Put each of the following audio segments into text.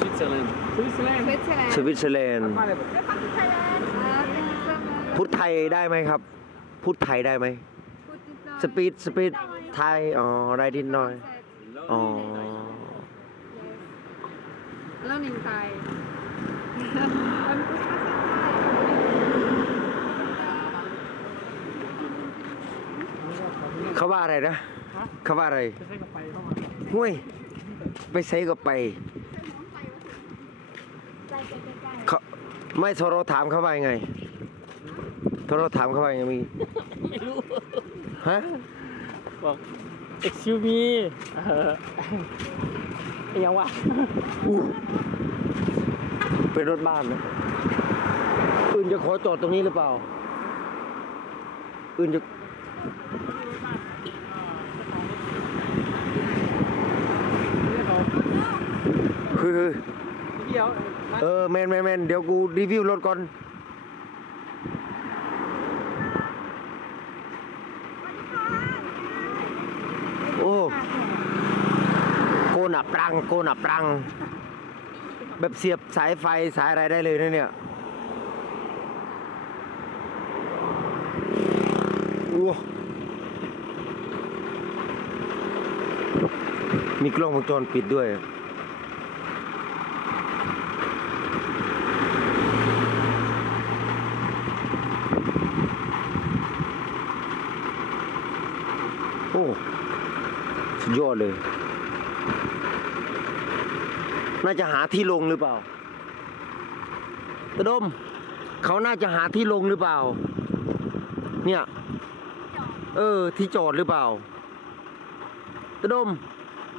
Switzerland. Switzerland สวิตเซอร์แลนด์มาเลยบ่ Welcome to Thailand uh, thank you so much พูดไทยได้ไหมครับ พูดไทยได้ไหมพูดนิดหน่อยสปีดสปีดไทย อ๋อได้ดินหน่อย อ๋อ Learning Thai วันพุธภาษาไทยเขาว่าอะไรนะ เขาว่าอะไรจะใช้กับไปเข้ามา ห้วย ไปใส่ก็ไป เขาไม่โทรถามเขาว่ายังไง โทรถามเขาว่ายังไงมีไม่รู้ ฮะ บอก excuse me เออไอ้ยังวะอู้เป็นรถบ้านนะอื่นจะขอจอดตรงนี้หรือเปล่า อื่นจะนี่เขาคือเดี๋ยวมา เออแมนแมนแมนเดี๋ยวกูรีวิวรถก่อนโอ้โกนับปรังโกนับปรัง แบบเสียบสายไฟสายอะไรได้เลยนะเนี่ยโอ้มีกล้องวงจรปิดด้วย โอ้ สุดยอดเลย น่าจะหาที่ลงหรือเปล่าตะดม เขาน่าจะหาที่ลงหรือเปล่า เนี่ย เออ ที่จอดหรือเปล่าตะดม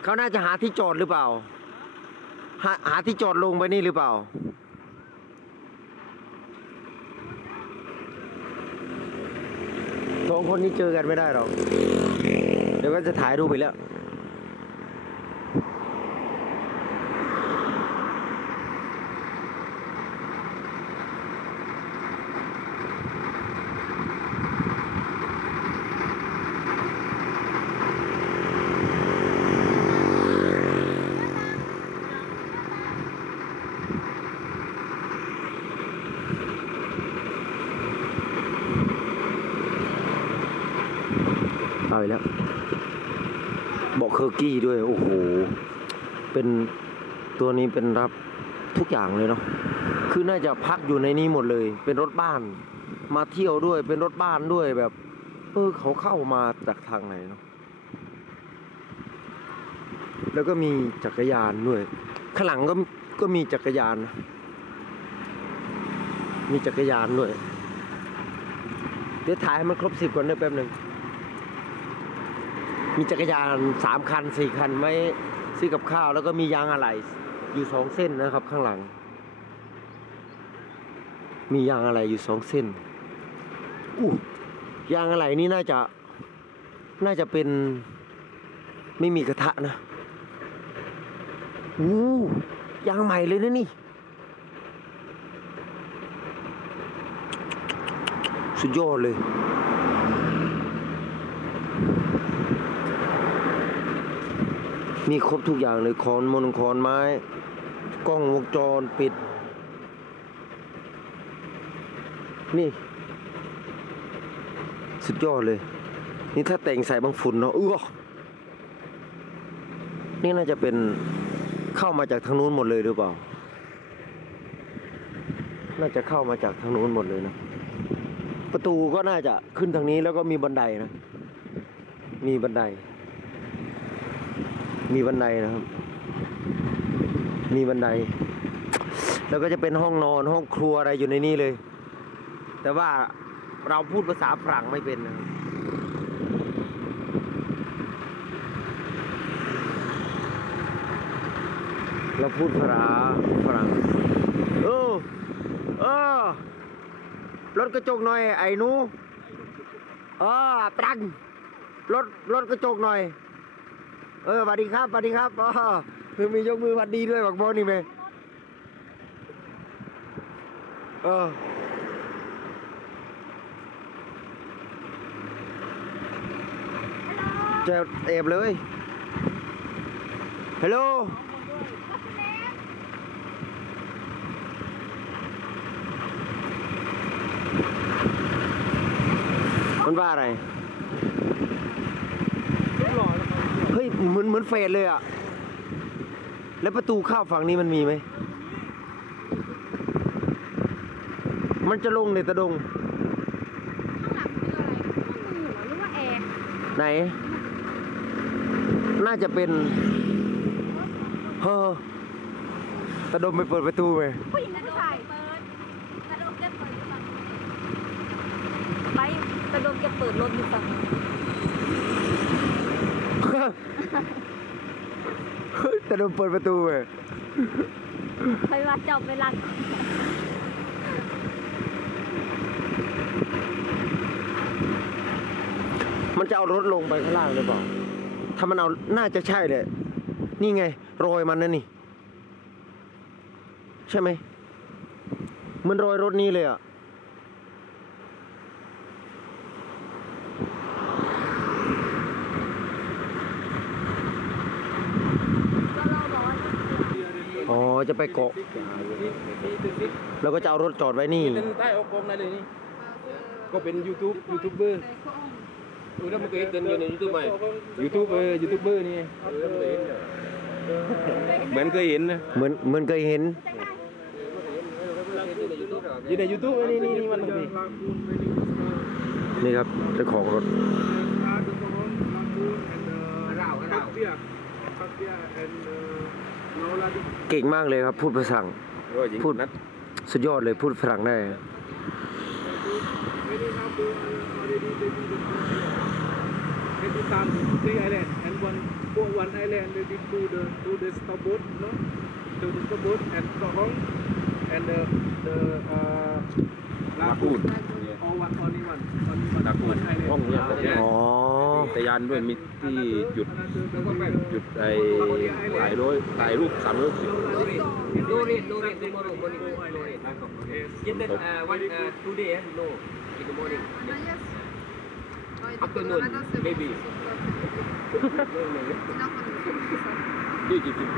เขาน่าจะหาที่จอดหรือเปล่า หาหาที่จอดลงไปนี่หรือเปล่า สองคนนี้เจอกันไม่ได้หรอก เดี๋ยวก็จะถ่ายรูปไปแล้ว อีกแล้วบอกเคอร์กี้ด้วย โอ้โห เป็นตัวนี้เป็นรับทุกอย่างเลยเนาะคือน่าจะพักอยู่ในนี้หมดเลย เป็นรถบ้าน มาเที่ยวด้วย เป็นรถบ้านด้วยแบบ เออเขาเข้ามาจากทางไหนเนาะแล้วก็มีจักรยานด้วยข้างหลังก็ก็มีจักรยานนะมีจักรยานด้วย เดี๋ยวถ่ายให้มันครบสิบก่อนได้แป๊บหนึ่ง มีจักรยานสามคันสี่คันไว้ซื้อกับข้าว แล้วก็มียางอะไหล่อยู่สองเส้นนะครับ ข้างหลัง มียางอะไหล่อยู่สองเส้นอู้ยางอะไหล่นี่น่าจะ น่าจะเป็น ไม่มีกระทะนะอู้ยางใหม่เลยนะนี่ สุดยอดเลย มีครบทุกอย่างเลยคอนมนคอนไม้ กล้องวงจรปิด นี่ สุดยอดเลย นี่ถ้าแต่งใส่บางฝุ่นเนาะเออนี่น่าจะเป็นเข้ามาจากทางนู้นหมดเลยหรือเปล่า น่าจะเข้ามาจากทางนู้นหมดเลยนะ ประตูก็น่าจะขึ้นทางนี้แล้วก็มีบันไดนะ มีบันได มีบันไดนะครับ มีบันได แล้วก็จะเป็นห้องนอนห้องครัวอะไรอยู่ในนี้เลย แต่ว่าเราพูดภาษาฝรั่งไม่เป็นนะครับเราพูดภาษาฝรั่งเออเออรถกระจกหน่อยไอ้นูเออตรังรถรถกระจกหน่อย เออสวัสดีครับสวัสดีครับอ๋อคือมียกมือสวัสดีด้วยบอกบอนี่ไหมเออจะเอบเลย ฮัลโหลมันว่าอะไร ฮ้ยเหมือนเหมือนเฟสเลยอะ แล้วประตูเข้าฝั่งนี้มันมีไหม มันจะลงในตะดง ข้างหลังคืออะไรเครื่องมือเหรอหรือว่าแอร์ไหน น่าจะเป็น เฮ้อตะดมไปเปิดประตูไหมผู้หญิงผู้ชายเปิดกระโดดแกเปิดอยู่ฝั่งไปกระโดดแกเปิดรถอยู่ฝั่ง ตะดมเปิดประตูไหมไปว่าเจ้าไปรักมันจะเอารถลงไปข้างล่างหรือเปล่า ถ้ามันเอา น่าจะใช่เลย นี่ไง รอยมันนั่นนี่ ใช่ไหมเหมันรอยรถนี้เลยอะ ก็เราบอกว่า อ๋อจะไปเกาะ แล้วก็จะเอารถจอดไว้นี่ เป็นใต้อกกงได้เลยนี่ ก็เป็น YouTube ยูทูบเบอร์ในข้อองเออแล้วมันก็เห็นเดินอยู่ใน YouTube ใหม่ YouTube เออยูทูบเบอร์นี่ไงเหมือนเคยเห็นนะเหมือนเหมือนเคยเห็นอยู่ใน YouTube นี่นี่นี่มันบางทีนี่ครับเจ้าของรถเก่งมากเลยครับ พูดภาษาอังโอ้ยยิงพูดนัดสุดยอดเลยพูดฝรั่งได้ Every time three island and one go one island they did do the do the starboard, no? Do the starboard and Sohong and the the uh มาพูด or one only one only one ตะกูด one island. ห้องเนี่ย ตะยานอ๋อตะยานด้วยมีที่หยุดหยุดไอ้ถ่ายรูปถ่ายรูปสามรูปสิ No rain, no rain tomorrow morning. No rain. Just that uh, one uh, today eh, no in the morning. Afternoon, maybe. ที่กี่สิบ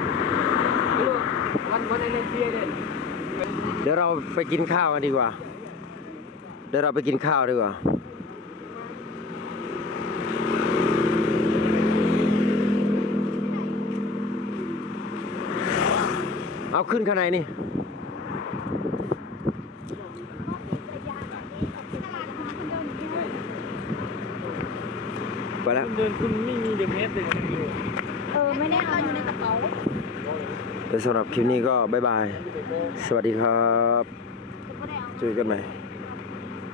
You know, one one island, three island. เดี๋ยวเราไปกินข้าวกันดีกว่า เดี๋ยวเราไปกินข้าวดีกว่า เอาขึ้นข้างในนี่ไปแล้วคุณเดินคุณไม่มีเดอะเมสเลยนะอยู่เออไม่แน่เราอยู่ในกระเป๋าเดี๋ยวสำหรับคลิปนี้ก็บ๊ายบาย สวัสดีครับจะไม่ได้เอาเจอกันใหม่